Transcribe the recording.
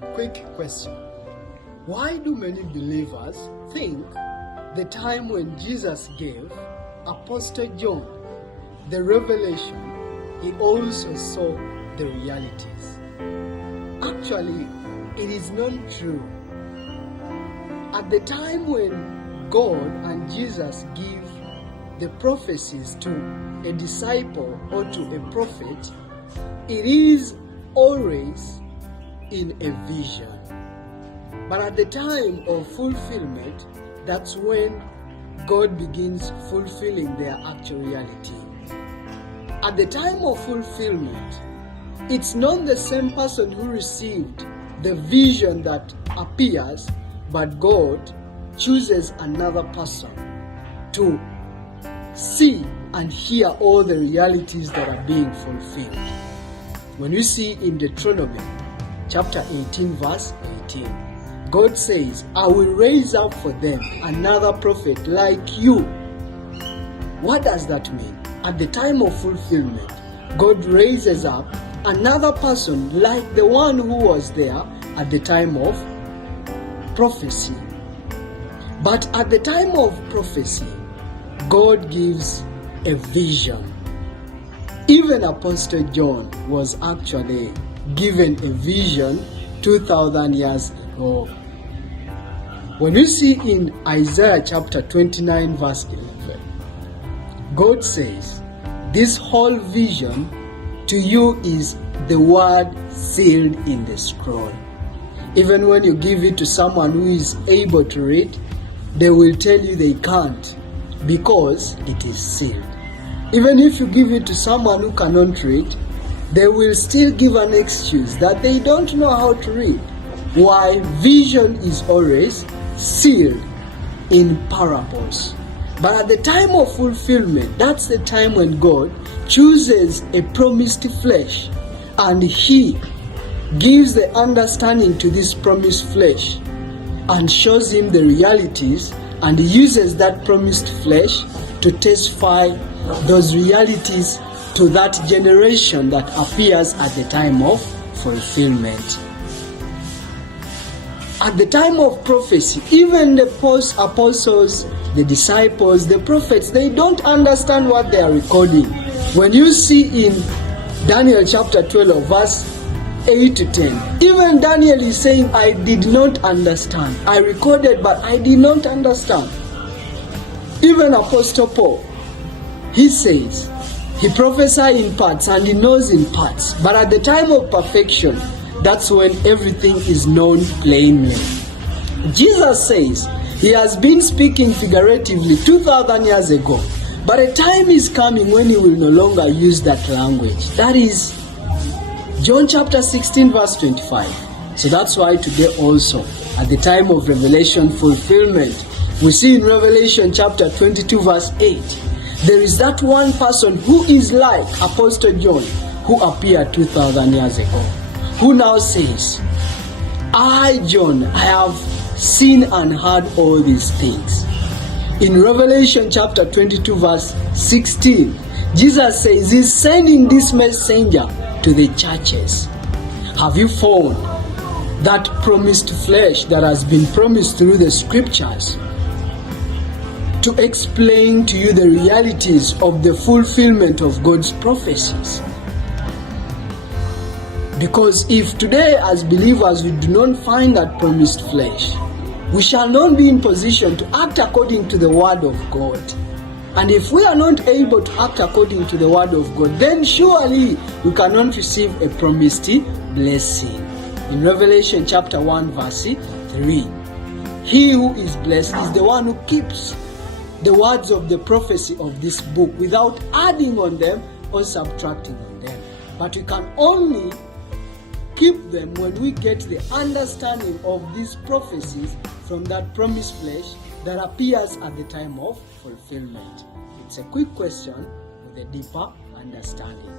Quick question. Why do many believers think the time when Jesus gave Apostle John the revelation, he also saw the realities? Actually, it is not true. At the time when God and Jesus give the prophecies to a disciple or to a prophet, it is always in a vision. But at the time of fulfillment, that's when God begins fulfilling their actual reality. At the time of fulfillment, it's not the same person who received the vision that appears, but God chooses another person to see and hear all the realities that are being fulfilled. When you see in Deuteronomy chapter 18 verse 18, God says, I will raise up for them another prophet like you. What does that mean? At the time of fulfillment, God raises up another person like the one who was there at the time of prophecy. But at the time of prophecy, God gives a vision. Even Apostle John was actually given a vision 2,000 years ago. When you see in Isaiah chapter 29 verse 11, God says, this whole vision to you is the word sealed in the scroll. Even when you give it to someone who is able to read, they will tell you they can't because it is sealed. Even if you give it to someone who cannot read, they will still give an excuse that they don't know how to read. Why? Vision is always sealed in parables. But at the time of fulfillment, that's the time when God chooses a promised flesh and He gives the understanding to this promised flesh and shows him the realities, and He uses that promised flesh to testify those realities to that generation that appears at the time of fulfillment. At the time of prophecy, even the apostles, the disciples, the prophets, they don't understand what they are recording. When you see in Daniel chapter 12 verse 8 to 10, even Daniel is saying, I did not understand. I recorded, but I did not understand. Even Apostle Paul, he says, he prophesies in parts and he knows in parts. But at the time of perfection, that's when everything is known plainly. Jesus says He has been speaking figuratively 2,000 years ago. But a time is coming when He will no longer use that language. That is John chapter 16 verse 25. So that's why today also, at the time of revelation fulfillment, we see in Revelation chapter 22 verse 8, there is that one person who is like Apostle John, who appeared 2,000 years ago, who now says, I, John, I have seen and heard all these things. In Revelation chapter 22 verse 16, Jesus says He's sending this messenger to the churches. Have you found that promised flesh that has been promised through the scriptures to explain to you the realities of the fulfillment of God's prophecies? Because if today as believers we do not find that promised flesh, we shall not be in position to act according to the word of God. And if we are not able to act according to the word of God, then surely we cannot receive a promised blessing. In Revelation chapter 1 verse 3, he who is blessed is the one who keeps the words of the prophecy of this book without adding on them or subtracting on them. But we can only keep them when we get the understanding of these prophecies from that promised flesh that appears at the time of fulfillment. It's a quick question with a deeper understanding.